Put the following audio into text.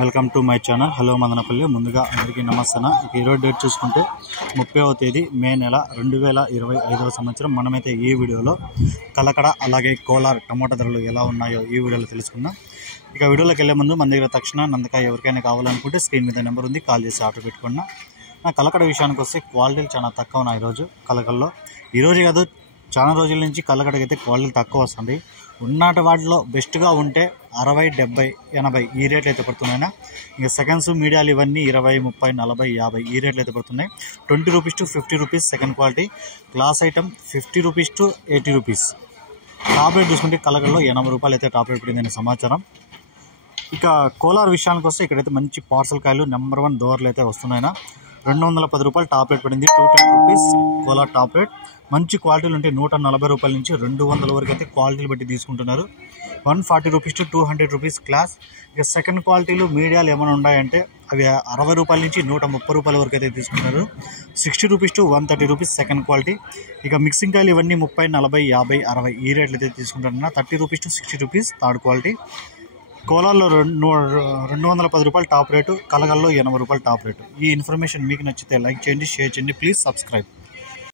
Welcome to my channel. Hello Madanapalle. ముందుగా అందరికీ నమస్తే. ఈరోజు డేట్ చూసుకుంటే 30వ తేదీ మే నెల 2025వ సంవత్సరం. మనమైతే ఈ వీడియోలో కలకడ అలాగే కోలార్ టమాటా ధరలు ఎలా ఉన్నాయో ఈ వీడియోలో తెలుసుకుందాం. ఇక వీడియోలోకి వెళ్ళే ముందు మన దగ్గర తక్షణ నందకాయ ఎవరికైనా కావాలనుకుంటే స్క్రీన్ మీద నెంబర్ ఉంది, కాల్ చేసి ఆర్డర్ పెట్టుకున్నా. నా కలకడ విషయానికి వస్తే క్వాలిటీలు చాలా తక్కువ ఉన్నాయి ఈరోజు కలకల్లో. ఈరోజు కాదు, చాలా రోజుల నుంచి కలకడకి అయితే క్వాలిటీలు తక్కువ వస్తుంది. ఉన్నటి వాటిలో బెస్ట్గా ఉంటే 60, 70, 80 ఈ రేట్లు అయితే పడుతున్నాయినా. ఇంకా సెకండ్స్ మీడియాలు ఇవన్నీ 20, 30, 40, 50 ఈ రేట్లు అయితే పడుతున్నాయి. 20 rupees to 50 rupees second quality. Glass item 50 rupees to 80 rupees. Top rate చూసుకుంటే కలకల్లో 80 రూపాయలు అయితే టాప్ రేట్ పడిందని సమాచారం. ఇక కోలార్ విషయానికి వస్తే ఇక్కడైతే మంచి పార్సల్ కాయలు నెంబర్ 1 డోర్లు అయితే వస్తున్నాయినా. 210 రూపాయలు టాప్ రేట్ పడింది. 210 రూపీస్ కోలార్ టాప్ రేట్. మంచి క్వాలిటీలు ఉంటే 140 రూపాయల నుంచి 200 వరకు అయితే క్వాలిటీలు బట్టి తీసుకుంటున్నారు. 140 రూపీస్ టు 200 రూపీస్ క్లాస్. ఇక సెకండ్ క్వాలిటీలు మీడియాలు ఏమైనా ఉన్నాయంటే అవి 60 రూపాయల నుంచి 130 రూపాయల వరకు అయితే తీసుకుంటున్నారు. 60 rupees to 130 rupees second quality. ఇక మిక్సింగ్ కాయలు ఇవన్నీ 30, 40, 50, 60 ఈ రేట్లు అయితే తీసుకుంటున్నారు. 30 rupees to 60 rupees third quality. కోలార్లో 210 రూపాయలు టాప్ రేటు, కలగల్లో 80 రూపాయలు టాప్ రేటు. ఈ ఇన్ఫర్మేషన్ మీకు నచ్చితే లైక్ చేయండి, షేర్ చేయండి, ప్లీజ్ సబ్స్క్రైబ్.